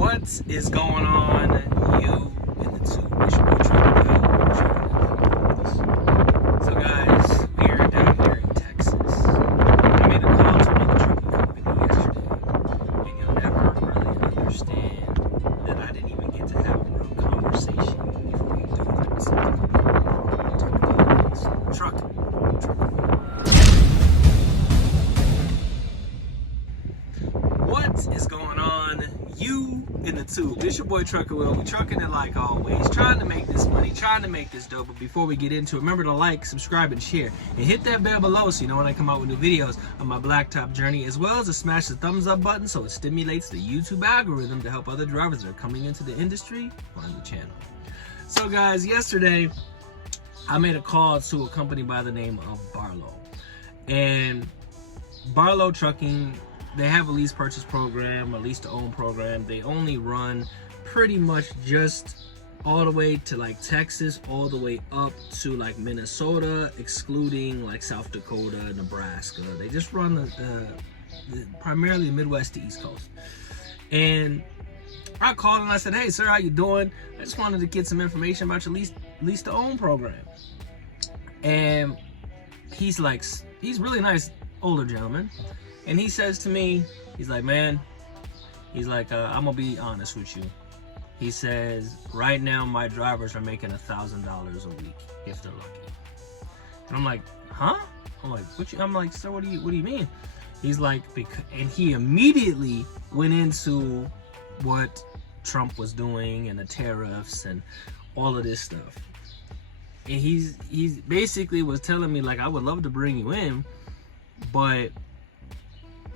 What is going on, you in the tube? It's your boy So guys, we are down here in Texas. I made a call to another trucking company yesterday, and you'll never really understand that I didn't even get to have a real conversation if we do something about trucking. What is going on, you in the tube? It's your boy Trucker Will. We trucking it like always, trying to make this money, trying to make this dope. But before we get into it, remember to like, subscribe, and share, and hit that bell below so you know when I come out with new videos on my blacktop journey, as well as to smash the thumbs up button so it stimulates the YouTube algorithm to help other drivers that are coming into the industry find the channel. So guys, yesterday I made a call to a company by the name of Barlow, and Barlow Trucking, they have a lease purchase program, a lease to own program. They only run pretty much just all the way to like Texas, all the way up to like Minnesota, excluding like South Dakota, Nebraska. They just run the primarily the Midwest to East Coast. And I called and I said, "Hey sir, how you doing? I just wanted to get some information about your lease to own program." And he's really nice, older gentleman. And he says to me, he's like, "Man," he's like, "I'm gonna be honest with you." He says, "Right now my drivers are making $1,000 a week if they're lucky." And I'm like, "Huh?" I'm like, I'm like, "Sir, what do you mean?" He's like, and he immediately went into what Trump was doing and the tariffs and all of this stuff. And he's basically was telling me like, "I would love to bring you in, but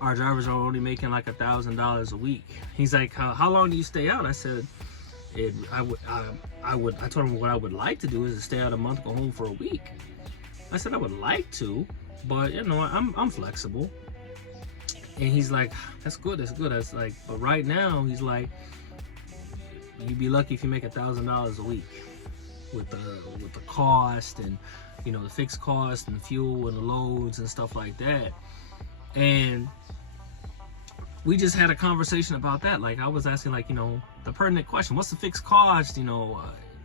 our drivers are only making like $1,000 a week." He's like, how long do you stay out?" I said, I told him what I would like to do is to stay out a month, go home for a week. I said I would like to, but you know, I'm flexible. And he's like, that's good. I was like, but right now, he's like, you'd be lucky if you make $1,000 a week with the cost and, you know, the fixed cost and fuel and the loads and stuff like that. And we just had a conversation about that. Like, I was asking, like, you know, the pertinent question, what's the fixed cost, you know?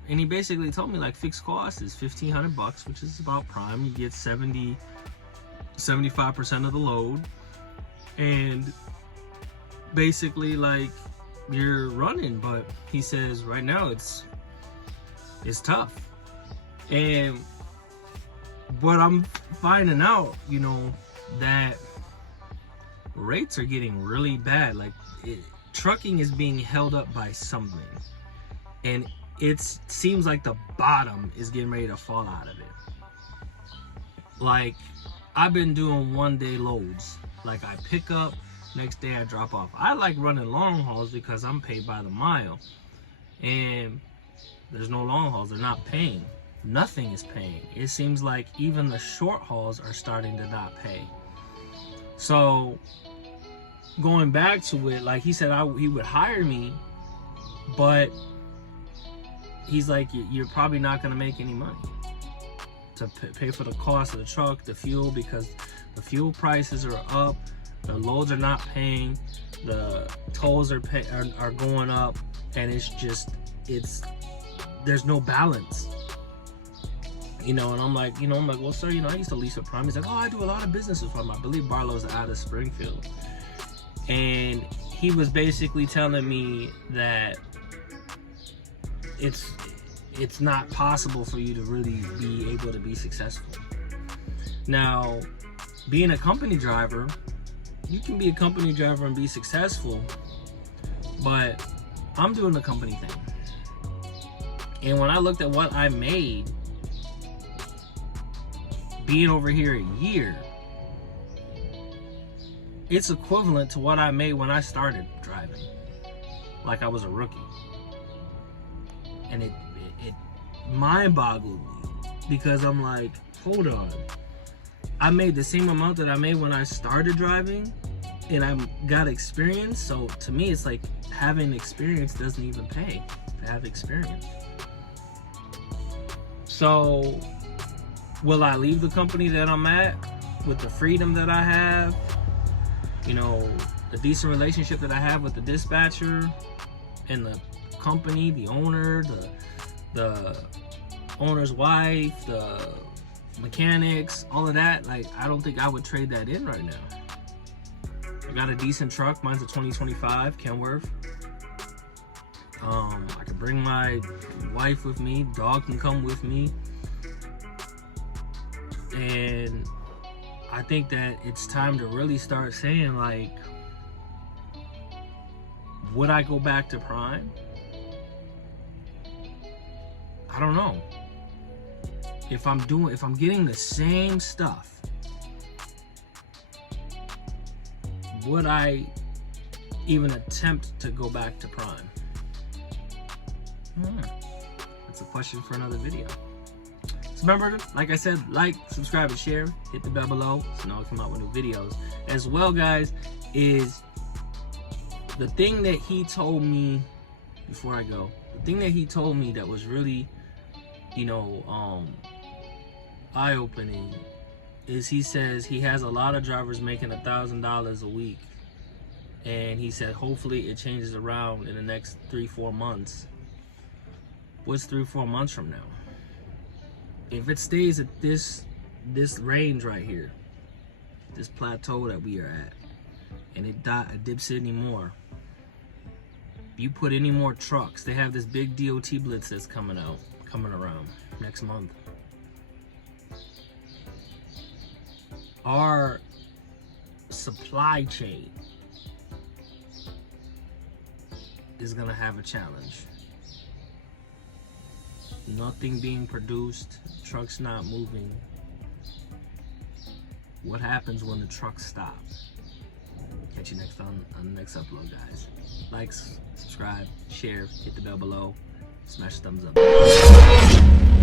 And he basically told me, like, fixed cost is $1,500, which is about prime. You get 75% of the load. And basically, like, you're running. But he says right now it's tough. And what I'm finding out, you know, that rates are getting really bad. Like, trucking is being held up by something, and it seems like the bottom is getting ready to fall out of it. Like, I've been doing one-day loads. Like, I pick up, next day I drop off. I like running long hauls because I'm paid by the mile, and there's no long hauls. They're not paying. Nothing is paying. It seems like even the short hauls are starting to not pay. So going back to it, like he said, he would hire me, but he's like, you're probably not going to make any money to pay for the cost of the truck, the fuel, because the fuel prices are up, the loads are not paying, the tolls are going up, and there's no balance. You know, and I'm like, well, sir, you know, I used to lease a Prime. He's like, oh, I do a lot of business with them. I believe Barlow's out of Springfield. And he was basically telling me that it's not possible for you to really be able to be successful. Now, being a company driver, you can be a company driver and be successful, but I'm doing the company thing. And when I looked at what I made, being over here a year, it's equivalent to what I made when I started driving, like I was a rookie. And it mind-boggled me, because I'm like, hold on, I made the same amount that I made when I started driving, and I got experience. So to me, it's like having experience doesn't even pay to have experience. So will I leave the company that I'm at with the freedom that I have, you know, the decent relationship that I have with the dispatcher, and the company, the owner, the owner's wife, the mechanics, all of that, like, I don't think I would trade that in right now. I got a decent truck. Mine's a 2025 Kenworth. I can bring my wife with me, dog can come with me, and I think that it's time to really start saying, like, would I go back to prime? I don't know. If I'm getting the same stuff, would I even attempt to go back to prime? That's a question for another video. So remember, like I said, like, subscribe, and share. Hit the bell below so now I come out with new videos. As well, guys, is the thing that he told me before I go. The thing that he told me that was really, you know, eye-opening is he says he has a lot of drivers making $1,000 a week, and he said hopefully it changes around in the next 3-4 months. What's 3-4 months from now? If it stays at this range right here, this plateau that we are at, and it dips anymore, you put any more trucks, they have this big DOT blitz that's coming around next month. Our supply chain is gonna have a challenge. Nothing being produced, trucks not moving. What happens when the trucks stop? Catch you next on the next upload, guys. Like, subscribe, share, hit the bell below, smash the thumbs up.